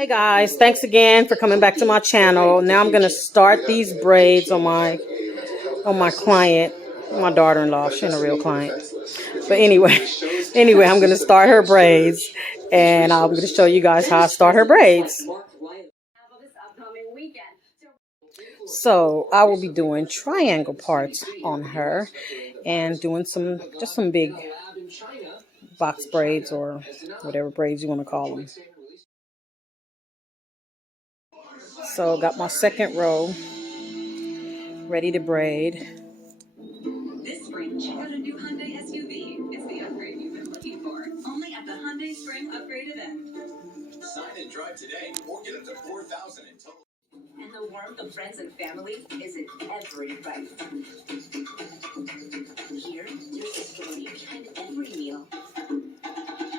Hey guys, thanks again for coming back to my channel. Now I'm gonna start these braids on my client, my daughter-in-law. She ain't a real client, but anyway, I'm gonna start her braids, and I'm gonna show you guys how I start her braids. So I will be doing triangle parts on her, and doing some big box braids or whatever braids you want to call them. So got my second row ready to braid. This spring, check out a new Hyundai SUV. It's the upgrade you've been looking for. Only at the Hyundai Spring Upgrade event. Sign and drive today, or get up to $4,000 in total. And the warmth of friends and family is in every bite. Here, there's a story behind every meal.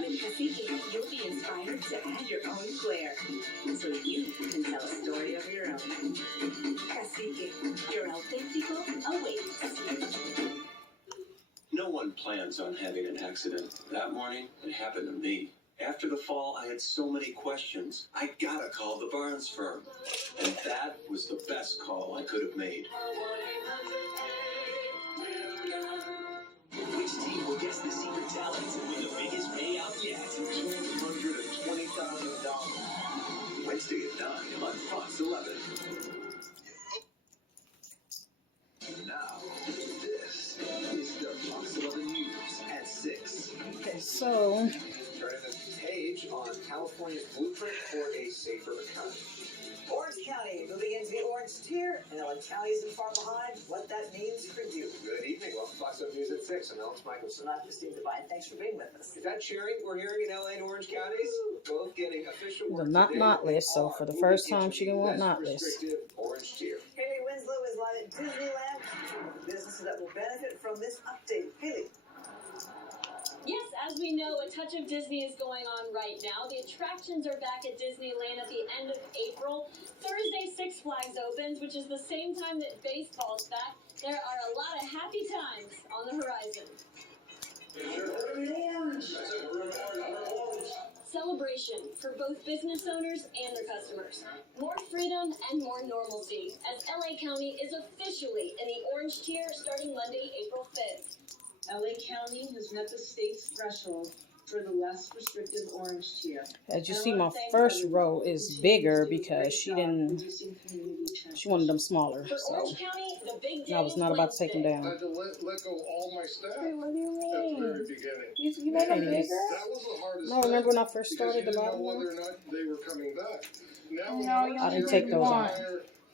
With Cacique, you'll be inspired to add your own flair, so you can tell a story of your own. Cacique, your auténtico awaits. No one plans on having an accident. That morning, it happened to me. After the fall, I had so many questions. I gotta call the Barnes firm. And that was the best call I could have made. Which team will guess the secret talent and win the biggest payout yet? $220,000. Wednesday at 9 on Fox 11. Now, this is the Fox 11 News at 6. Okay, so Turning the page on California's blueprint for a safer economy. Orange County moving into the orange tier, and LA County isn't far behind. What that means for you. Good evening. Welcome to Fox 11 News at 6. I'm Alex Michelson. I'm Christine Devine. Thanks for being with us. Is that cheering we're hearing in LA and Orange counties? Both getting official the word not list. So for the first time, she didn't want not list. Orange tier. Haley Winslow is live at Disneyland. Businesses that will benefit from this update. Haley. Yes, as we know, a touch of Disney is going on right now. The attractions are back at Disneyland at the end of April. Thursday, Six Flags opens, which is the same time that baseball's back. There are a lot of happy times on the horizon. Celebration for both business owners and their customers. More freedom and more normalcy, as LA County is officially in the orange tier starting Monday, April 5th. LA County has met the state's threshold for the less restrictive orange tier. As you see, my first row is bigger because she wanted them smaller. So I was not about to take them down. I had to let go all my staff Hey, what do you at the mean? very beginning. You made them bigger? That was the hardest No, remember when I first because started you the didn't know bottom whether one? or not they were coming back. Now, I didn't take those out.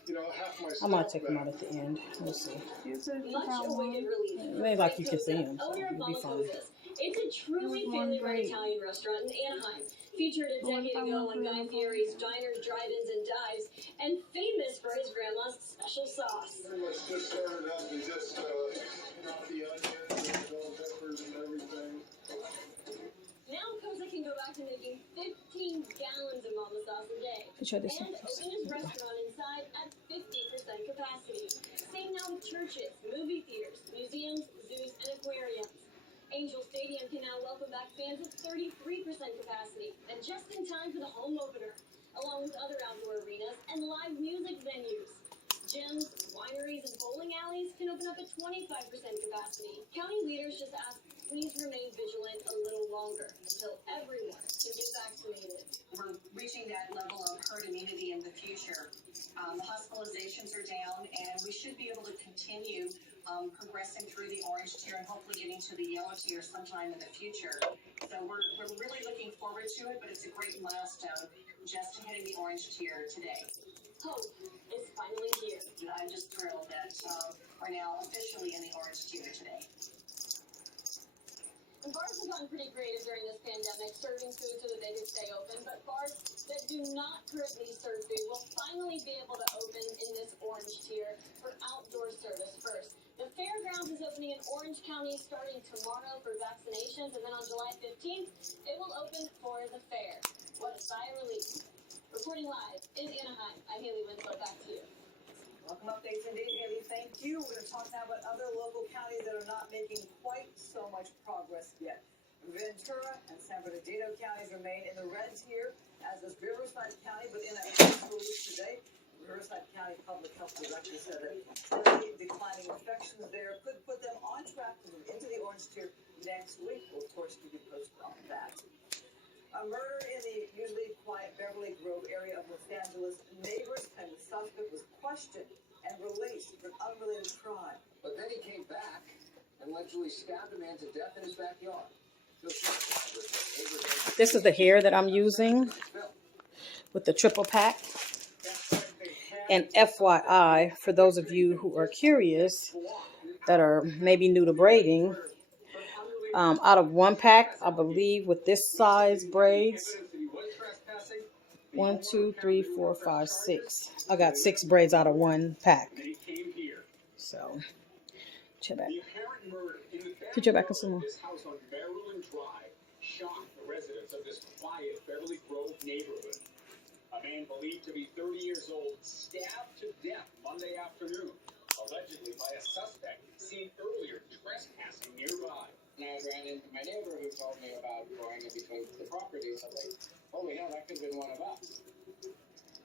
Half my I might staff take them back. out at the end. We'll see. Much awaited relief. Maybe like you can see them, so Owner of it'll be fine. It's a truly family-run Italian restaurant in Anaheim. Featured a decade ago on Guy Fieri's Diners, Drive-Ins, and Dives, and famous for his grandma's special sauce. Pretty much just started out to just drop the onions and bell peppers and everything. Now Koza can go back to making 15 gallons of mama sauce a day. Try this And one first. open his restaurant inside at 50% capacity. Same now with churches, movie theaters, museums, zoos, and aquariums. Angel Stadium can now welcome back fans at 33% capacity, and just in time for the home opener, along with other outdoor arenas and live music venues. Gyms, wineries, and bowling alleys can open up at 25% capacity. County leaders just ask, please remain vigilant a little longer until everyone can get vaccinated. We're reaching that level of herd immunity in the future. The hospitalizations are down, and we should be able to continue progressing through the orange tier and hopefully getting to the yellow tier sometime in the future. So we're really looking forward to it, but it's a great milestone just hitting the orange tier today. Hope is finally here. And I'm just thrilled that we're now officially in the orange tier today. And bars have gotten pretty creative during this pandemic, serving food so that they can stay open. But bars that do not currently serve food will finally be able to open in this orange tier for outdoor service first. The Fairgrounds is opening in Orange County starting tomorrow for vaccinations, and then on July 15th, it will open for the fair. What a sigh of relief. Reporting live in Anaheim, I'm Haley Winslow. Back to you. Welcome updates indeed, Haley. Thank you. We're going to talk now about other local counties that are not making quite so much progress yet. Ventura and San Bernardino counties remain in the red tier, as does Riverside County, director said that steadily declining infections there could put them on track to move into the orange tier next week. We'll, of course, keep you posted on that. A murder in the usually quiet Beverly Grove area of Los Angeles. Neighbors claim the suspect was questioned and released for an unrelated crime. But then he came back and allegedly stabbed a man to death in his backyard. This is the hair that I'm using with the triple pack. And FYI, for those of you who are curious, that are maybe new to braiding, out of one pack, I believe with this size braids, 1, 2, 3, 4, 5, 6. I got 6 braids out of one pack. So, check back. Put your back in some more. This house on Maryland Drive shocked the residents of this quiet Beverly Grove neighborhood. A man believed to be 30 years old stabbed to death Monday afternoon, allegedly by a suspect seen earlier trespassing nearby. And I ran into my neighbor who told me about going in between the properties. I was like, holy hell, that could have been one of us.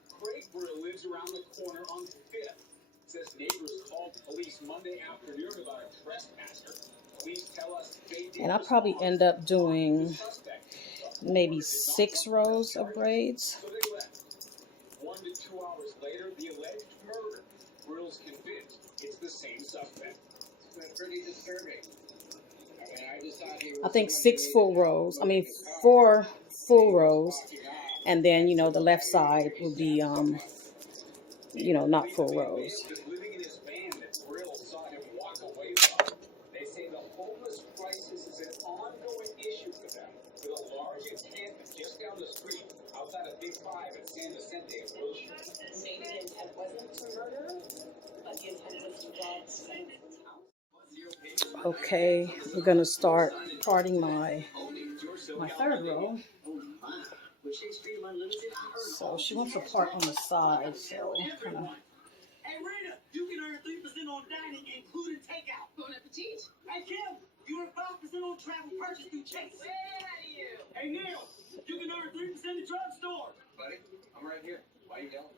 Craig Brill lives around the corner on 5th. Says neighbors called police Monday afternoon about a trespasser. Police tell us they did. And I'll probably end up doing maybe 6 rows of braids. So they left. 1 to 2 hours later, the alleged murder. Brill's convinced it's the same suspect. It's pretty disturbing. I think 6 full rows. I mean 4 full rows, and then the left side will be not full rows. Living in his van that Brill saw him walk away from. They say the homeless crisis is an ongoing issue for them, with a large encampment just down the street outside of Big 5 at San Vicente of Wilshire. Maybe the intent wasn't to murder, but the intent was to rob someone. Okay, we're gonna start parting my third row. So she wants a part on the side, so kind of. Hey Rita, you can earn 3% on dining, including takeout. Bon appetit. Hey Kim, you earn 5% on travel purchase through Chase. Way ahead of you. Hey Neil, you can earn 3% at drugstore. Buddy, I'm right here. Why are you yelling?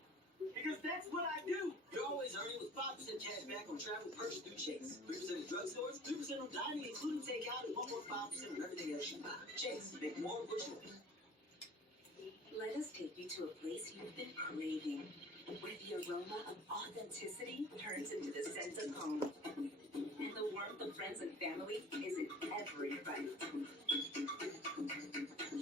Because that's what I do. You're always earning with 5% cash back on travel purchase through Chase. 3% at drugstores, 3% on dining, including takeout, and one more 5% on everything else you buy. Chase, make more of what you want. Let us take you to a place you've been craving, where the aroma of authenticity turns into the sense of home, and the warmth of friends and family is in every bite.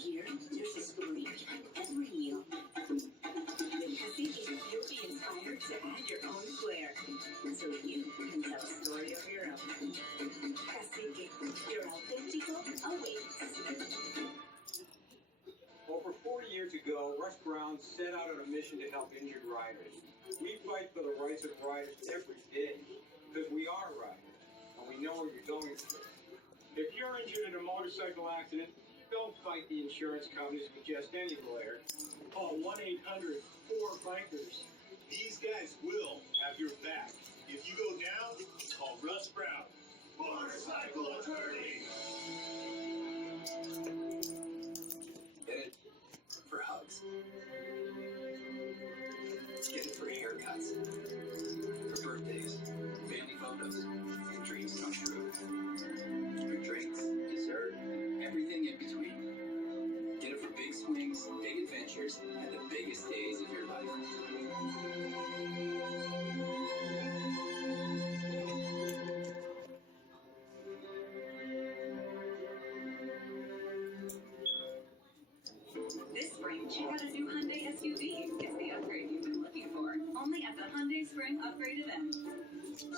Here, there's a story behind every meal. The cacique you'll be inspired to add your own flair, so you can tell a story of your own. Cacique, your auténtico awaits. Over 40 years ago, Russ Brown set out on a mission to help injured riders. We fight for the rights of riders every day, because we are riders, and we know what you're going through. If you're injured in a motorcycle accident, don't fight the insurance companies with just any lawyer. Call 1-800-4-BIKERS. These guys will have your back. If you go down, call Russ Brown, motorcycle attorney. Get it for hugs. Get it for haircuts. For birthdays, family photos, and dreams come true. For drinks, dessert, everything in between. Get it for big swings, big adventures, and the biggest days of your life. This spring, check out a new Hyundai SUV. It's the upgrade you've been looking for. Only at the Hyundai Spring Upgrade event.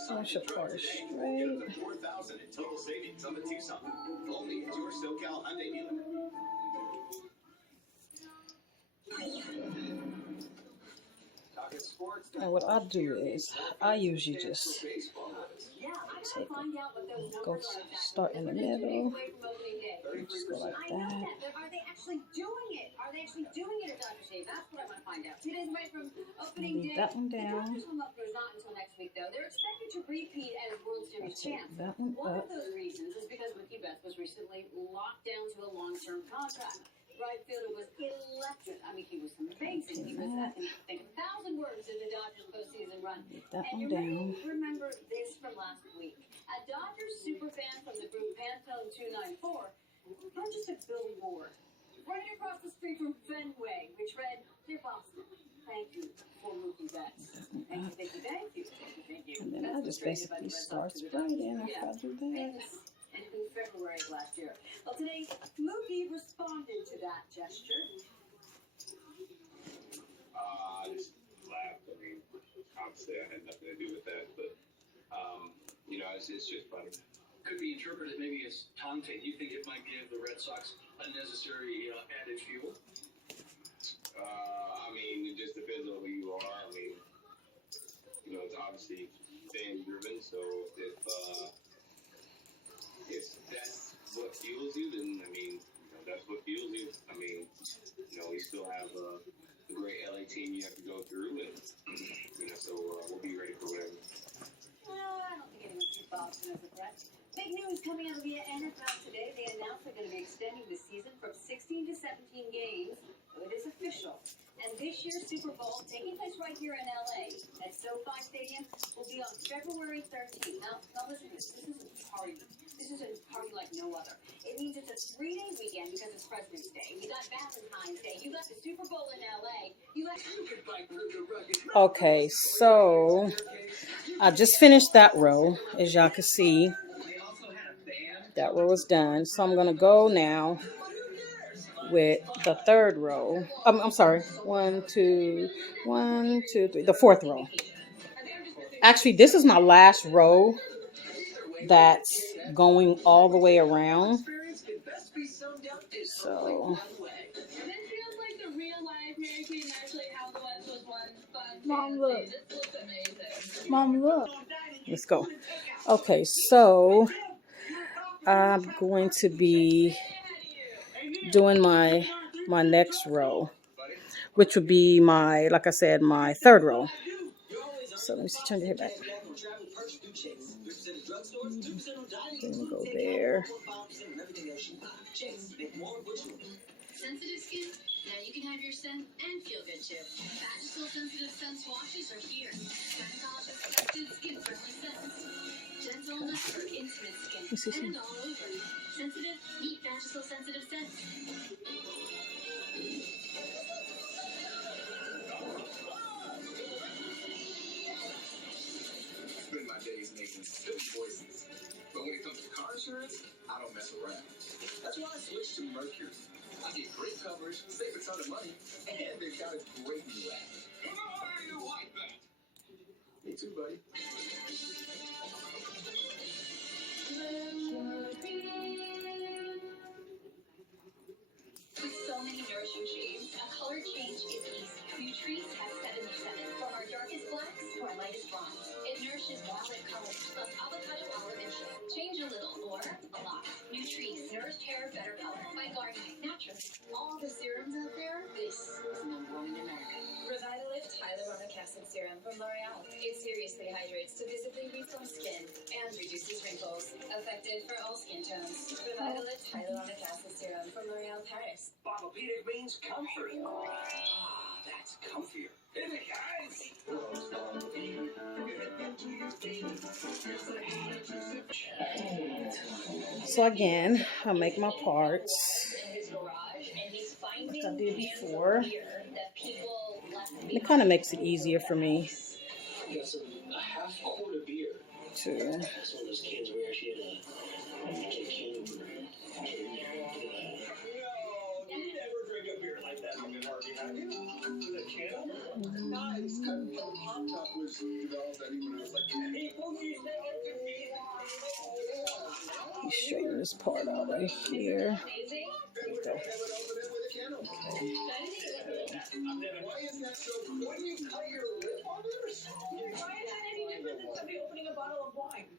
So I should part it straight. $4,000 in total savings on the Tucson. Only at your SoCal Hyundai dealer. Talking sports. And what I do is I usually just Yeah, I gotta take find out what those go numbers are. start in the middle. Away from opening day. Just go like I know that. that, but are they actually doing it? Are they actually doing it at Dr. Shave? That's what I want to find out. 2 days away from opening Leave day. that one The down. doctors will not not until next week, though. They're expected to repeat as World Series Take champs. that one One up. of those reasons is because Mookie Betts was recently locked down to a long-term contract. Right fielder was electric. I mean, he was amazing. He was, I think, 1,000 words in the Dodgers postseason run. run. Get that And one you may down. remember this from last week. A Dodgers superfan from the group Panther 294 purchased a billboard right across the street from Fenway, which read, "Dear Boston, thank you for Mookie Betts. Thank you, thank you, thank you, thank you, thank you." And then That's I what just traded by basically the Red start Sox to the spreading Dodgers. after I do that. And in February of last year. Well, today, Mookie responded to that gesture. I just laughed. I mean, obviously I had nothing to do with that, but you know, it's just funny. Could be interpreted maybe as taunting. You think it might give the Red Sox unnecessary added fuel? I mean, it just depends on who you are. I mean, you know, it's obviously fan driven, so if that's what fuels you, then I mean, you know, that's what fuels you. I mean, you know, we still have a great LA team you have to go through, and you know, so we'll be ready for whatever. I don't think anyone sees Boston as a threat. Big news coming out of the NFL today. They announced they're going to be extending the season from 16 to 17 games. So it is official. And this year's Super Bowl, taking place right here in LA at SoFi Stadium, will be on February 13th. Now listen to this. This is a party. This is a party like no other. It means it's a 3-day weekend because it's President's Day. You got Valentine's Day. You got the Super Bowl in LA. You got... Okay, so I just finished that row, as y'all can see. That row is done. So I'm going to go now with the third row. I'm sorry. 1, 2, 3. The fourth row. Actually, this is my last row that's going all the way around. So... Mom, look. Mom, look. Let's go. Okay, so I'm going to be doing my next row, which would be my, like I said, my third row. So let me see, turn your head back. Then we go there. Sensitive skin? Now you can have your scent and feel good too. Vagisil Sensitive Scent Swatches are here. Gynecologist tested skin friendly scents. Gentleness for intimate skin and all over. Sensitive, meet Vagisil Sensitive Scent. Spend my days making silly choices. But when it comes to car insurance, I don't mess around. That's why I switched to Mercury. I get great coverage, save a ton of money, and they've got a great new app. Oh, you like that? Me too, buddy. With so many nourishing shades, a color change is easy. Nutrice has 7 to 7. From our darkest blacks to our lightest bronze. It nourishes vibrant colors, plus avocado olive and shade. Change a little or a lot. Nutrice, nourished hair, better color. By Garnier, naturally. All the serums out there, this is number one in America. Revitalift Hyaluronic Acid Serum from L'Oreal. It seriously hydrates to visibly refill skin and reduces wrinkles. Effective for all skin tones. Revitalift Hyaluronic Acid Serum from L'Oreal Paris. Bobopedic means comfort. Ah, that's comfier. Isn't it, guys? So again, I'll make my parts like I did before. It kind of makes it easier for me A half quart of beer. to... That's one of those kids where she had a can for No, you never drink a beer like that from the Harvey, have you? The can? Nice. Hot Top was developed, I think, when it was like straighten this part out right here. There we go. Okay. Why is that so? Why do you cut your lip on this? Why is that any different than somebody opening a bottle of wine?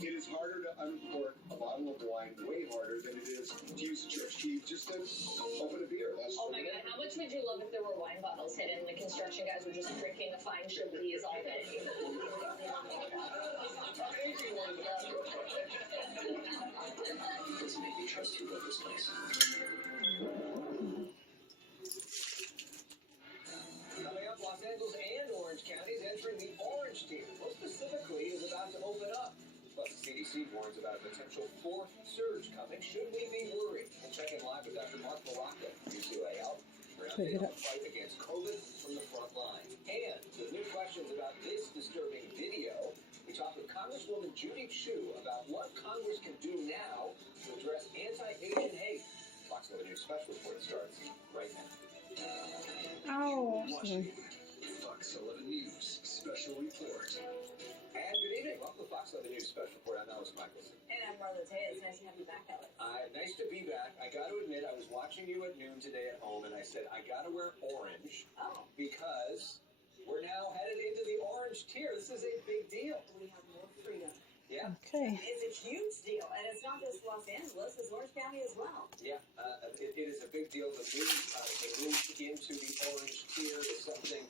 It is harder to uncork a bottle of wine, way harder than it is to use church keys just to open a beer. Oh my god, how much would you love if there were wine bottles hidden and the construction guys were just drinking the fine Chablis all day? Doesn't make me trust you about this place. Coming up, Los Angeles and Orange counties typically is about to open up. Plus, the CDC warns about a potential fourth surge coming. Should we be worried? We'll check in live with Dr. Mark Baraka, UCLA Health, for an update on the fight against COVID from the front line. And with new questions about this disturbing video, we talked with Congresswoman Judy Chu about what Congress can do now to address anti-Asian hate. Fox 11 News special report starts right now. Oh. Fox 11 News special report. And good evening. Welcome to Fox 11 News special report. I'm Alice Michelson. And I'm Marla Tay. It's nice to have you back, Alex. Nice to be back. I got to admit, I was watching you at noon today at home, and I said, I got to wear orange because we're now headed into the orange tier. This is a big deal. We have more freedom. Yeah. Okay. It's a huge deal, and it's not just Los Angeles, it's Orange County as well. Yeah, it is a big deal. The move into the orange tier is something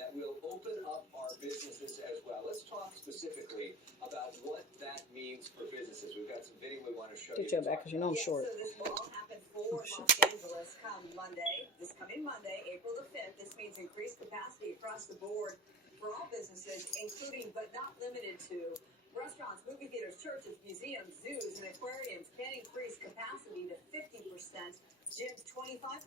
that will open up our businesses as well. Let's talk specifically about what that means for businesses. We've got some video we want to show you. Get your back, because you know I'm short. So this will all happen for Los Angeles come Monday. This coming Monday, April the 5th. This means increased capacity across the board for all businesses, including but not limited to restaurants, movie theaters, churches, museums, zoos, and aquariums can increase capacity to 50%. Gyms 25%.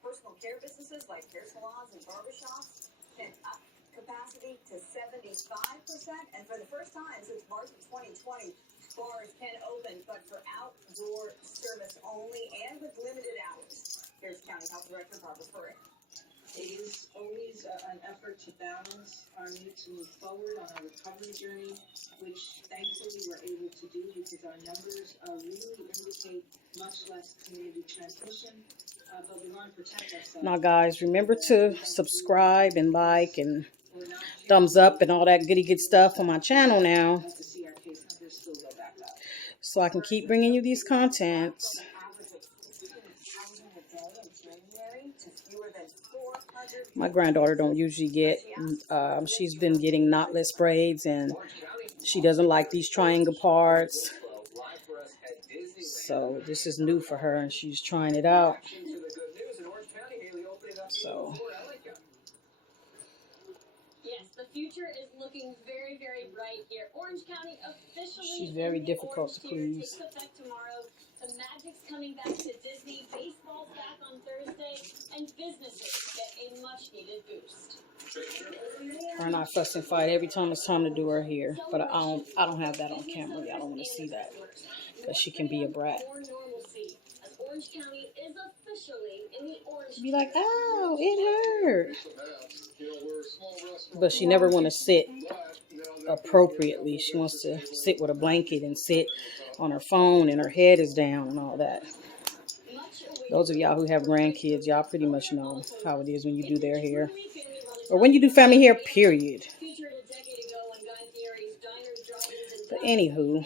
Personal care businesses like hair salons and barbershops can up capacity to 75%. And for the first time since March of 2020, bars can open, but for outdoor service only and with limited hours. Here's County Health Director Barbara Furrick. It is always an effort to balance our need to move forward on our recovery journey, which thankfully we're able to do because our numbers really indicate much less community transmission, but we want to protect ourselves. Now, guys, remember to subscribe and like and thumbs up and all that goody good stuff on my channel now, To see our case numbers still go back up. so I can keep bringing you these contents. My granddaughter don't usually get, she's been getting knotless braids, and she doesn't like these triangle parts. So this is new for her, and she's trying it out. So Yes, the future is looking very, very bright here. Orange County officially she's very in the difficult to orange tier please. takes effect tomorrow. The Magic's coming back to Disney, baseball's back on Thursday, and businesses get a much-needed boost. Her and I fuss and fight every time it's time to do her hair, but I don't have that on camera. Y'all don't want to see that, because she can be a brat. More normalcy, as Orange County is officially in the orange Be like, oh, it hurt. But she never want to sit appropriately. She wants to sit with a blanket and sit on her phone, and her head is down and all that. Those of y'all who have grandkids, y'all pretty much know how it is when you do their hair, or when you do family hair, period. But anywho,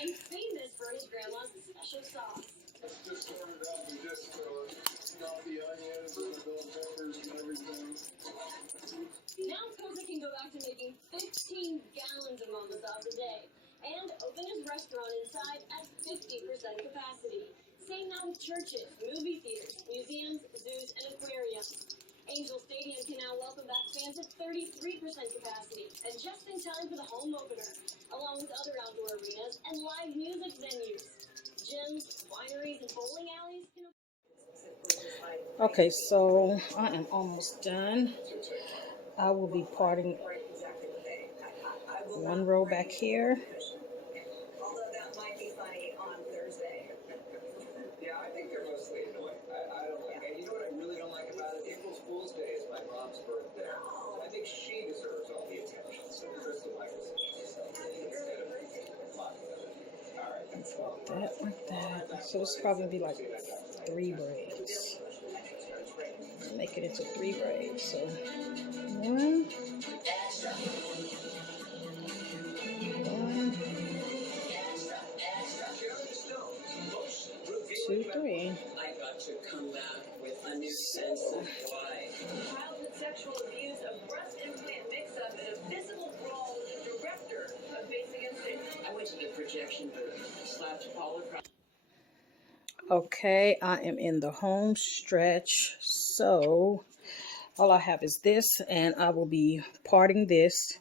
now Koza can go back to making 15 gallons of mama sauce a day and open his restaurant inside at 50% capacity. Same now with churches, movie theaters, museums, zoos, and aquariums. Angel Stadium can now welcome back fans at 33% capacity, and just in time for the home opener, along with other outdoor arenas and live music venues. Gyms, wineries, and bowling alleys can... okay, so I am almost done. I will be parting one row back here. Although that might be funny on Thursday. Yeah, I think they're mostly annoying. I don't like it. And you know what I really don't like about it? April Fool's Day is my mom's birthday. I think she deserves all the attention. So Crystal Michelson instead of all right. Like that. So this is probably be like 3 braids. Make it into 3 braids. So 1, 2, 3. I got to come back with a new sense of why. Childhood sexual abuse, a breast implant mix-up, and a physical brawl with the director of Basic Instinct. I went to the projection booth, slapped Paul across. Okay, I am in the home stretch, so all I have is this, and I will be parting this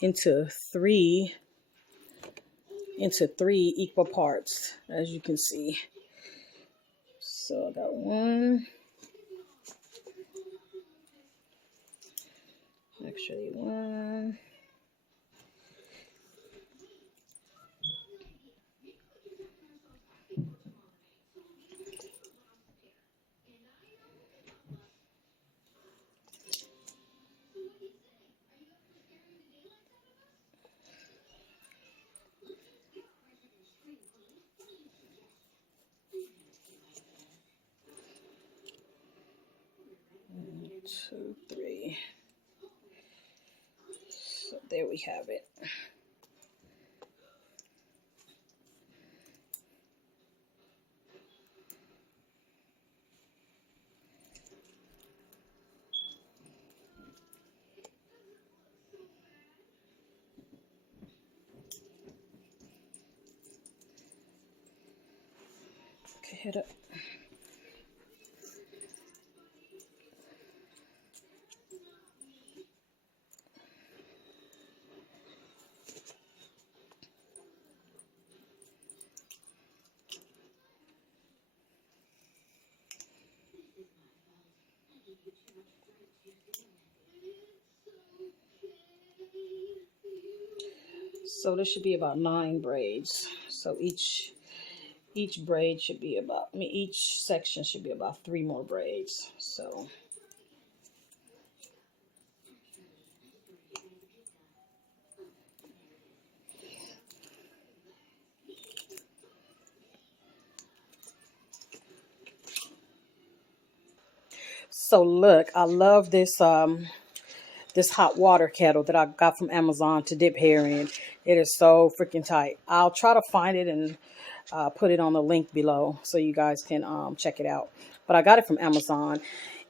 into three equal parts, as you can see. So I got one, actually one, two, three. So there we have it. Okay, hit up. So this should be about 9 braids. So each braid should be about, each section should be about 3 more braids. So look, I love this this hot water kettle that I got from Amazon to dip hair in. It is so freaking tight. I'll try to find it and put it on the link below so you guys can check it out. But I got it from Amazon,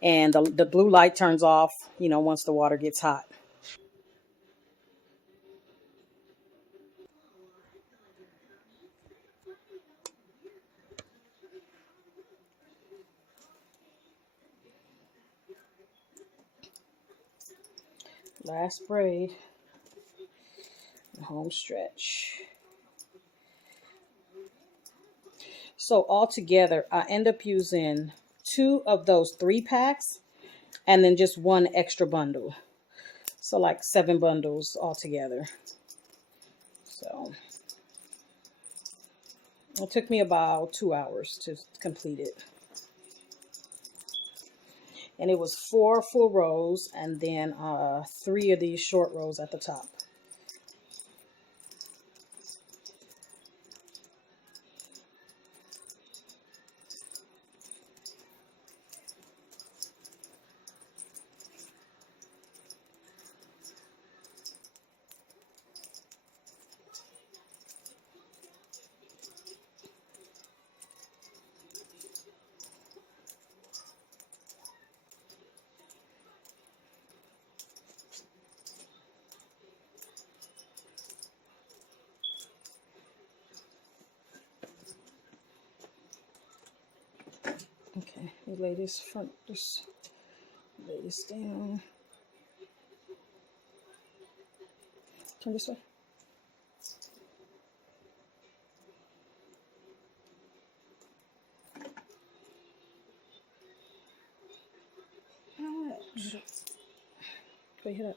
and the blue light turns off, you know, once the water gets hot. Last braid, home stretch. So altogether, I end up using 2 of those 3 packs and then just 1 extra bundle. So like 7 bundles altogether. So it took me about 2 hours to complete it. And it was 4 full rows and then 3 of these short rows at the top. Okay, we lay this lay this down. Turn this way. Wait, hit up.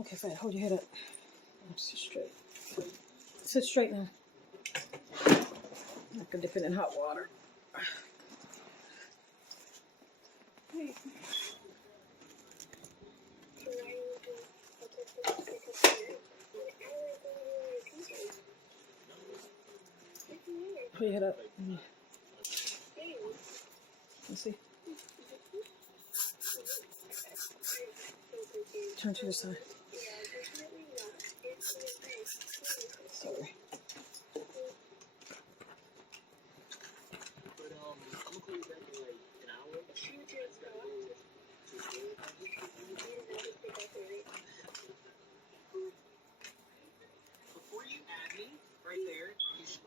Okay, fine. Hold your head up. Sit straight. Sit straight now. I can dip it in hot water. Put your head up. Let's see. Turn to the side. Sorry. Before you add me, right there, you should.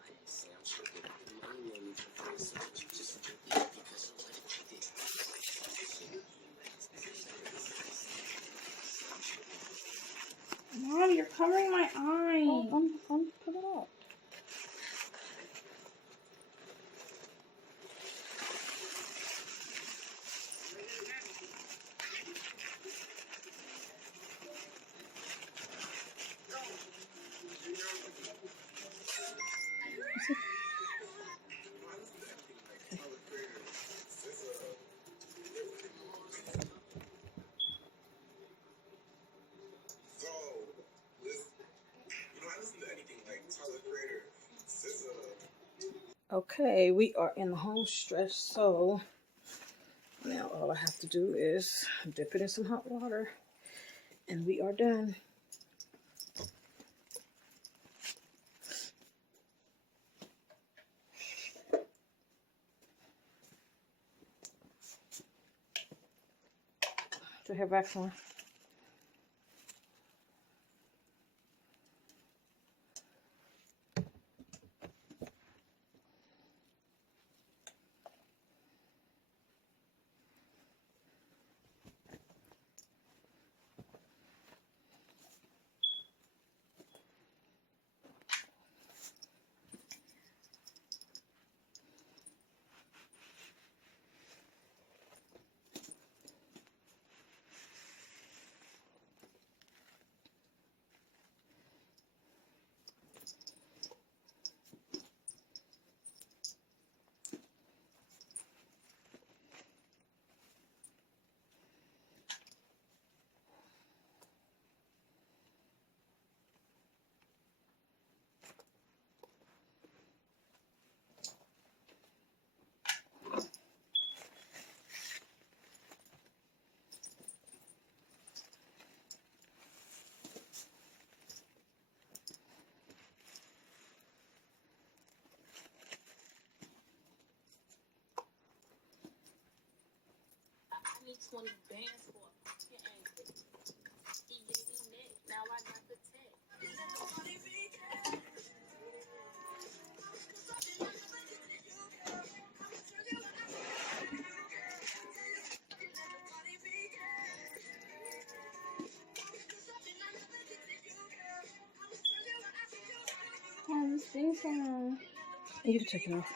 Mom, you're covering my eye. Oh, put it up. Okay, we are in the home stretch, so now all I have to do is dip it in some hot water, and we are done. To hair back on. I need 20 bands for a fucking ankle. He gave me neck. Now I got the tech. Mom, sing song. You can take it off.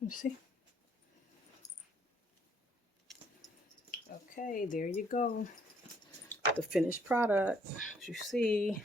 Let me see. Okay, there you go. The finished product, as you see.